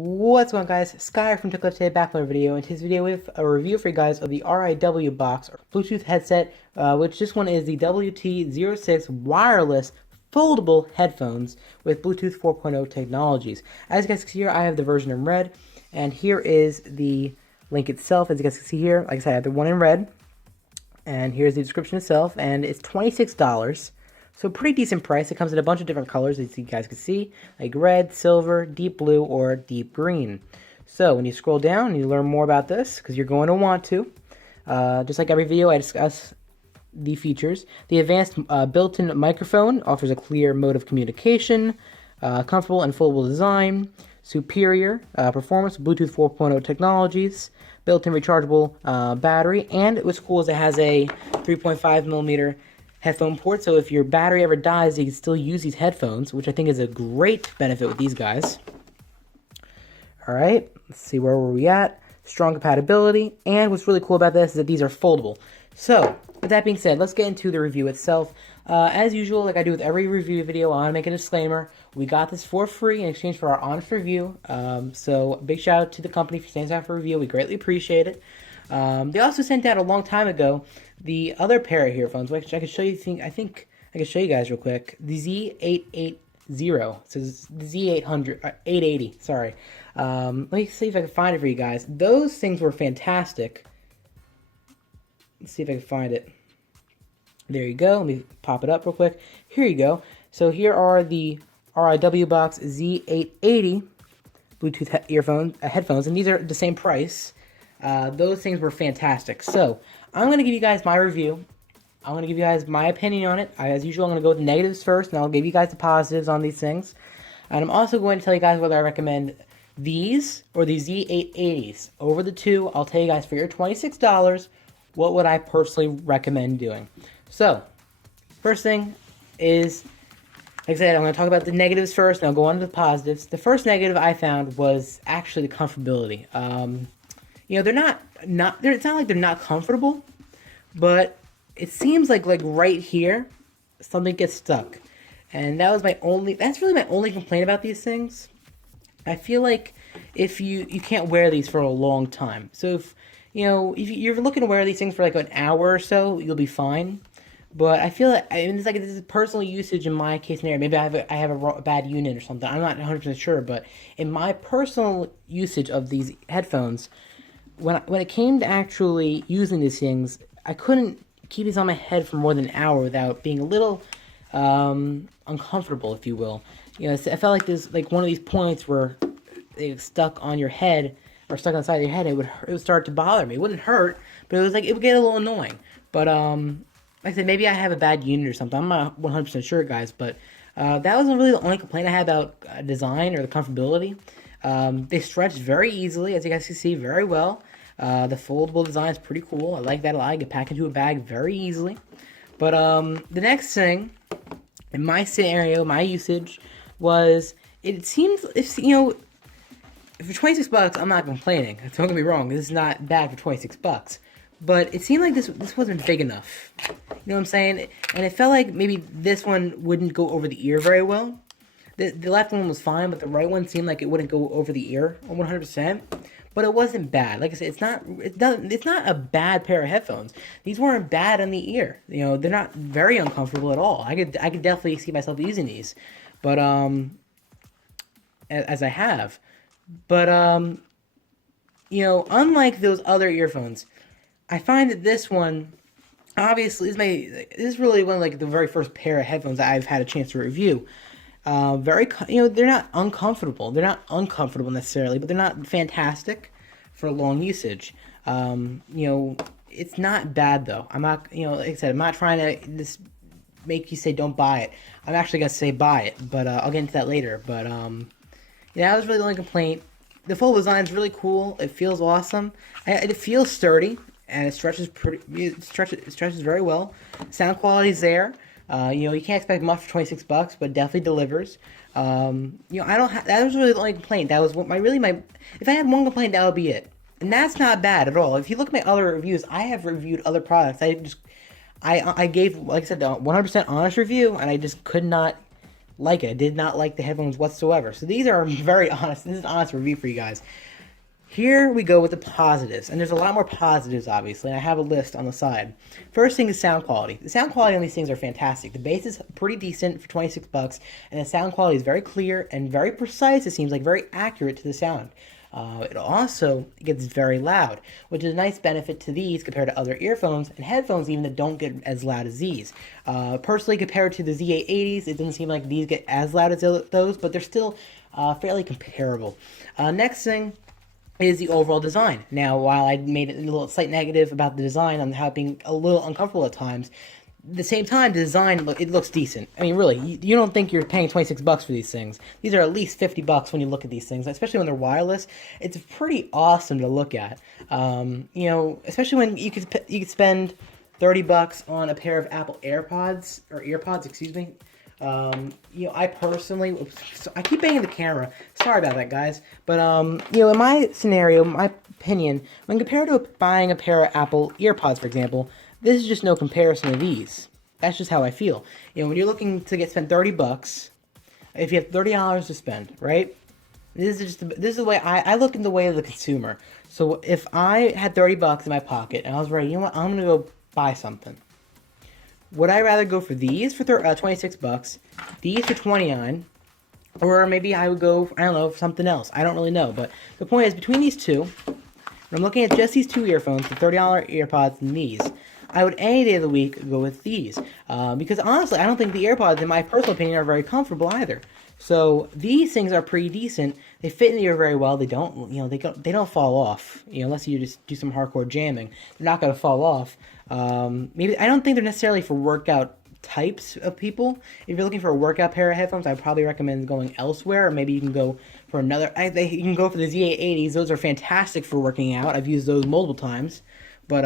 What's going on, guys? Sky from Took today, back with a video. In today's video, we have a review for you guys of the Riwbox or Bluetooth headset, which this one is the WT06 wireless foldable headphones with Bluetooth 4.0 technologies. As you guys can see here, I have the version in red, and here is the link itself. As you guys can see here, like I said, I have the one in red, and here's the description itself, and it's $26. So pretty decent price. It comes in a bunch of different colors, as you guys can see, like red, silver, deep blue, or deep green. So when you scroll down and you learn more about this, because you're going to want to, just like every video, I discuss the features. The advanced built-in microphone offers a clear mode of communication, comfortable and foldable design, superior performance, Bluetooth 4.0 technologies, built-in rechargeable battery, and what's cool is it has a 3.5 millimeter headphone port, so if your battery ever dies, you can still use these headphones, which I think is a great benefit with these guys. Alright, let's see, where were we at? Strong compatibility, and what's really cool about this is that these are foldable. So, with that being said, let's get into the review itself. As usual, like I do with every review video, I want to make a disclaimer. We got this for free in exchange for our honest review, so big shout out to the company for sending us out for review. We greatly appreciate it. They also sent out a long time ago the other pair of earphones, which I could show you. I think I could show you guys real quick. The Z880, so the Z800, 880. Sorry. Let me see if I can find it for you guys. Those things were fantastic. Let's see if I can find it. There you go. Let me pop it up real quick. Here you go. So here are the Riwbox Z880 Bluetooth headphones, and these are the same price. Those things were fantastic. So I'm going to give you guys my review. I'm going to give you guys my opinion on it. As usual, I'm going to go with the negatives first, and I'll give you guys the positives on these things. And I'm also going to tell you guys whether I recommend these or the Z880s. Over the two, I'll tell you guys for your $26, what would I personally recommend doing. So, first thing is, like I said, I'm going to talk about the negatives first, and I'll go on to the positives. The first negative I found was actually the comfortability. You know, it's not like they're not comfortable, but it seems like right here, something gets stuck. And that's really my only complaint about these things. I feel like if you can't wear these for a long time. So if you're looking to wear these things for like an hour or so, you'll be fine. But I feel like, it's like this is personal usage in my case scenario. Maybe I have a bad unit or something. I'm not 100% sure, but in my personal usage of these headphones, when it came to actually using these things, I couldn't keep these on my head for more than an hour without being a little uncomfortable, if you will. You know, I felt like there's like one of these points where they stuck on your head or stuck on the side of your head. It would start to bother me. It wouldn't hurt, but it would get a little annoying. But like I said, maybe I have a bad unit or something. I'm not 100% sure, guys. But that was really the only complaint I had about design or the comfortability. They stretch very easily, as you guys can see, very well. The foldable design is pretty cool. I like that a lot. I can pack into a bag very easily. But the next thing, in my scenario, my usage, was it seems, for $26, I'm not complaining. Don't get me wrong. This is not bad for $26. But it seemed like this wasn't big enough. You know what I'm saying? And it felt like maybe this one wouldn't go over the ear very well. The left one was fine, but the right one seemed like it wouldn't go over the ear 100%. But it wasn't bad. Like I said, it's not a bad pair of headphones. These weren't bad on the ear. You know, they're not very uncomfortable at all. I could definitely see myself using these, but as I have. But unlike those other earphones, I find that this one, obviously, this is really one of like the very first pair of headphones that I've had a chance to review. They're not uncomfortable. They're not uncomfortable necessarily, but they're not fantastic for long usage. It's not bad though. I'm not, like I said, I'm not trying to just make you say don't buy it. I'm actually gonna say buy it, but I'll get into that later. But that was really the only complaint. The full design is really cool. It feels awesome. It feels sturdy, and it stretches very well. Sound quality is there. You can't expect much for $26, but it definitely delivers. That was really the only complaint. That was if I had one complaint, that would be it. And that's not bad at all. If you look at my other reviews, I have reviewed other products. I gave, like I said, the 100% honest review, and I just could not like it. I did not like the headphones whatsoever. So these are very honest. This is an honest review for you guys. Here we go with the positives, and there's a lot more positives, obviously, and I have a list on the side. First thing is sound quality. The sound quality on these things are fantastic. The bass is pretty decent for 26 bucks, and the sound quality is very clear and very precise, it seems like, very accurate to the sound. It also gets very loud, which is a nice benefit to these compared to other earphones and headphones even that don't get as loud as these. Personally, compared to the Z880s, it doesn't seem like these get as loud as those, but they're still fairly comparable. Next thing is the overall design. Now, while I made it a little slight negative about the design on how it being a little uncomfortable at times, at the same time, the design, it looks decent. I mean, really, you don't think you're paying 26 bucks for these things. These are at least 50 bucks when you look at these things, especially when they're wireless. It's pretty awesome to look at. You know, especially when you could spend 30 bucks on a pair of Apple AirPods, or EarPods, excuse me. You know, I personally, I keep banging the camera. Sorry about that, guys. But, you know, in my scenario, my opinion, when compared to buying a pair of Apple EarPods, for example, this is just no comparison to these. That's just how I feel. You know, when you're looking to spend 30 bucks, if you have $30 to spend, right? This is the way I look in the way of the consumer. So if I had 30 bucks in my pocket and I was ready, you know what, I'm gonna go buy something. Would I rather go for these for 26 bucks, these for 29, or maybe I would go, I don't know, for something else. I don't really know, but the point is, between these two, when I'm looking at just these two earphones, the $30 EarPods and these, I would any day of the week go with these. Because honestly, I don't think the AirPods, in my personal opinion, are very comfortable either. So these things are pretty decent. They fit in the ear very well. They don't, you know, they don't fall off. You know, unless you just do some hardcore jamming, they're not going to fall off. Maybe I don't think they're necessarily for workout types of people. If you're looking for a workout pair of headphones, I'd probably recommend going elsewhere. Or maybe you can go for another. You can go for the Z880s. Those are fantastic for working out. I've used those multiple times. But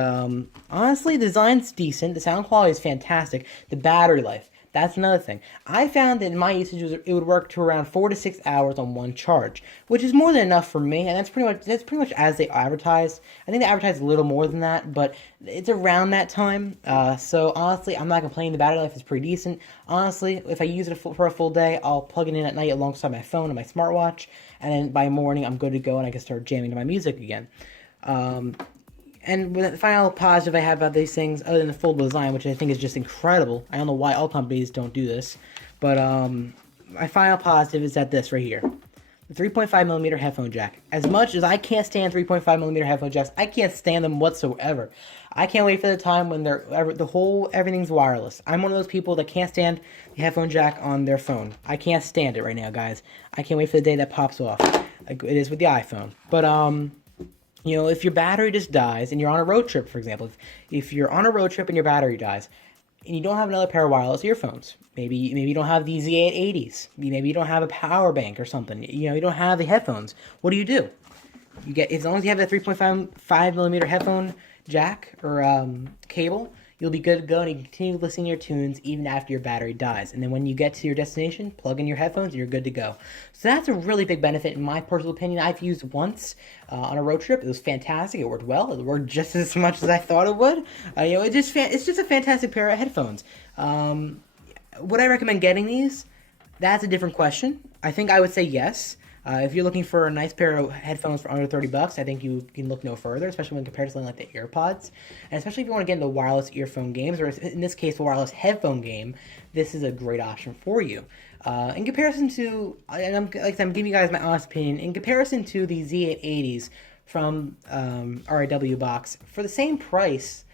honestly, the design's decent. The sound quality is fantastic. The battery life, that's another thing. I found that in my usage, it would work to around 4 to 6 hours on one charge, which is more than enough for me. And that's pretty much as they advertised. I think they advertised a little more than that, but it's around that time. So honestly, I'm not complaining. The battery life is pretty decent. Honestly, if I use it for a full day, I'll plug it in at night alongside my phone and my smartwatch, and then by morning, I'm good to go and I can start jamming to my music again. And the final positive I have about these things, other than the foldable design, which I think is just incredible. I don't know why all companies don't do this. But my final positive is that this right here. The 3.5mm headphone jack. As much as I can't stand 3.5mm headphone jacks, I can't stand them whatsoever. I can't wait for the time when everything's wireless. I'm one of those people that can't stand the headphone jack on their phone. I can't stand it right now, guys. I can't wait for the day that pops off. Like it is with the iPhone. But, you know, if your battery just dies and you're on a road trip, for example, if you're on a road trip and your battery dies and you don't have another pair of wireless earphones, maybe you don't have the Z880s, maybe you don't have a power bank or something, you know, you don't have the headphones, what do? You get, as long as you have that 3.5mm headphone jack or cable, you'll be good to go and you can continue listening to your tunes even after your battery dies. And then when you get to your destination, plug in your headphones and you're good to go. So that's a really big benefit in my personal opinion. I've used once on a road trip. It was fantastic. It worked well. It worked just as much as I thought it would. You know, it's just a fantastic pair of headphones. Would I recommend getting these? That's a different question. I think I would say yes. If you're looking for a nice pair of headphones for under 30 bucks, I think you can look no further, especially when compared to something like the AirPods. And especially if you want to get into wireless earphone games, or in this case, the wireless headphone game, this is a great option for you. In comparison to, and I'm giving you guys my honest opinion, in comparison to the Z880s from Riwbox, for the same price,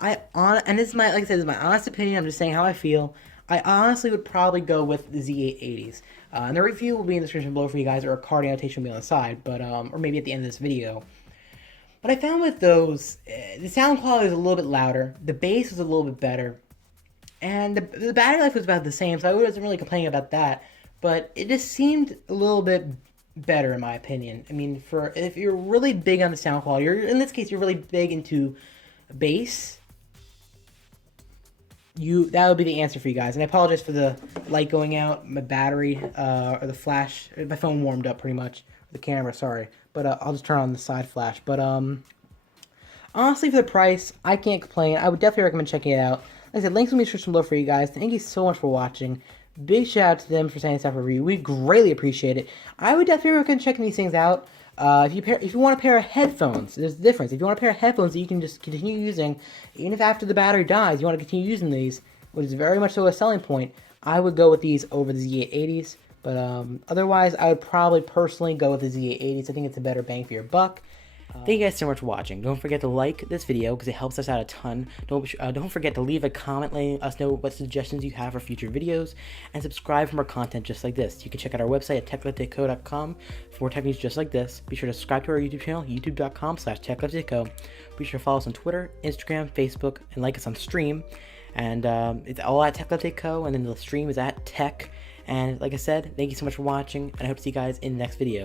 and this is my, like I said, this is my honest opinion, I'm just saying how I feel, I honestly would probably go with the Z880s. And the review will be in the description below for you guys, or a card annotation will be on the side, but or maybe at the end of this video. But I found with those, the sound quality was a little bit louder, the bass was a little bit better, and the battery life was about the same, so I wasn't really complaining about that. But it just seemed a little bit better in my opinion. I mean, if you're really big on the sound quality, or in this case, you're really big into bass, that would be the answer for you guys. And I apologize for the light going out, my battery, or the flash, my phone warmed up pretty much, the camera, sorry. But I'll just turn on the side flash. But honestly, for the price, I can't complain. I would definitely recommend checking it out. Like I said, links will be in the description below for you guys. Thank you so much for watching. Big shout out to them for sending this out for review. We greatly appreciate it. I would definitely recommend checking these things out. If you want a pair of headphones, there's a difference. If you want a pair of headphones that you can just continue using, even if after the battery dies, you want to continue using these, which is very much so a selling point, I would go with these over the Z880s. But otherwise, I would probably personally go with the Z880s. I think it's a better bang for your buck. Thank you guys so much for watching. Don't forget to like this video because it helps us out a ton. Don't forget to leave a comment letting us know what suggestions you have for future videos, and subscribe for more content just like this. You can check out our website at techliftingco.com for more tech news just like this. Be sure to subscribe to our YouTube channel, youtube.com/techliftingco. Be sure to follow us on Twitter, Instagram, Facebook, and like us on Stream. And it's all at techliftingco, and then the stream is at tech. And like I said, thank you so much for watching, and I hope to see you guys in the next video.